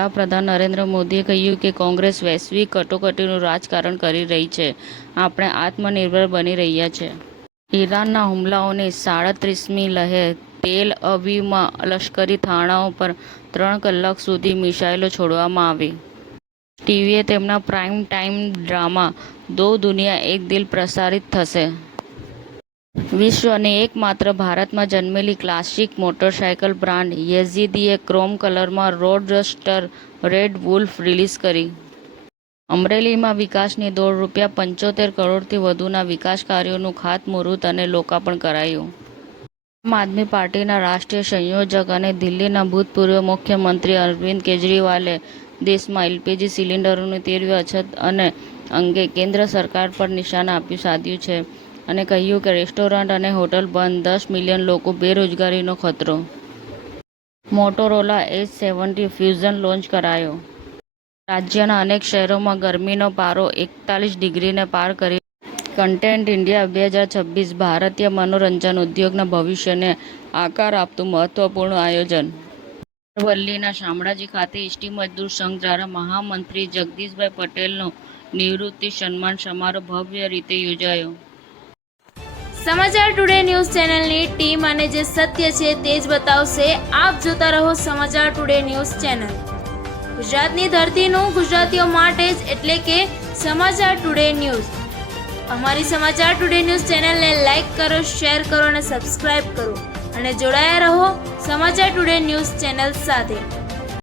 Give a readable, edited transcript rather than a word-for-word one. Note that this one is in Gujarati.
વડાપ્રધાન નરેન્દ્ર મોદીએ કહ્યું કે કોંગ્રેસ વૈશ્વિક કટોકટીનું રાજકારણ કરી રહી છે. આપણે આત્મનિર્ભર બની રહ્યા છે. ઈરાનના હુમલાઓની 37મી લહેર. તેલ અવીવમાં લશ્કરી થાણાઓ પર 3 કલાક સુધી મિસાઇલો છોડવામાં આવી. ટીવીએ તેમના પ્રાઇમ ટાઇમ ડ્રામા દો દુનિયા એક દિલ પ્રસારિત થશે. વિશ્વની એકમાત્ર ભારતમાં જન્મેલી ક્લાસિક મોટરસાઇકલ બ્રાન્ડ યેઝીદીએ ક્રોમ કલરમાં રોડસ્ટર રેડ વુલ્ફ રિલીઝ કરી. અમરેલીમાં વિકાસની દોડ. ₹75 કરોડથી વધુના વિકાસ કાર્યોનું ખાતમુહૂર્ત અને લોકાર્પણ કરાયું. આમ આદમી પાર્ટીના રાષ્ટ્રીય સંયોજક અને દિલ્હીના ભૂતપૂર્વ મુખ્યમંત્રી અરવિંદ કેજરીવાલે દેશમાં એલપીજી સિલિન્ડરોની તીવ્ર અછત અંગે કેન્દ્ર સરકાર પર નિશાન સાધ્યું છે અને કહ્યું કે રેસ્ટોરન્ટ અને હોટલ બંધ, 10 મિલિયન લોકો બેરોજગારીનો ખતરો. મોટોરોલા H70 ફ્યુઝન લોન્ચ કરાયો. રાજ્યના અનેક શહેરોમાં ગરમીનો પારો 41 ડિગ્રીને પાર કરી. કન્ટેન્ટ ઇન્ડિયા 2026 ભારતીય મનોરંજન ઉદ્યોગના ભવિષ્યને આકાર આપતું મહત્વપૂર્ણ આયોજન. અરવલ્લીના શામળાજી ખાતે એસટી મજદૂર સંઘ દ્વારા મહામંત્રી જગદીશભાઈ પટેલનો નિવૃત્તિ સન્માન સમારોહ ભવ્ય રીતે યોજાયો. સમાચાર ટુડે ન્યૂઝ ચેનલની ટીમ અને જે સત્ય છે તે જ બતાવશે. આપ જોતા રહો સમાચાર ટુડે ન્યૂઝ ચેનલ. ગુજરાતની ધરતીનું ગુજરાતીઓ માટે જ, એટલે કે સમાચાર ટુડે ન્યૂઝ. અમારી સમાચાર ટુડે ન્યૂઝ ચેનલને લાઇક કરો, શેર કરો અને સબસ્ક્રાઇબ કરો અને જોડાયા રહો સમાચાર ટુડે ન્યૂઝ ચેનલ સાથે.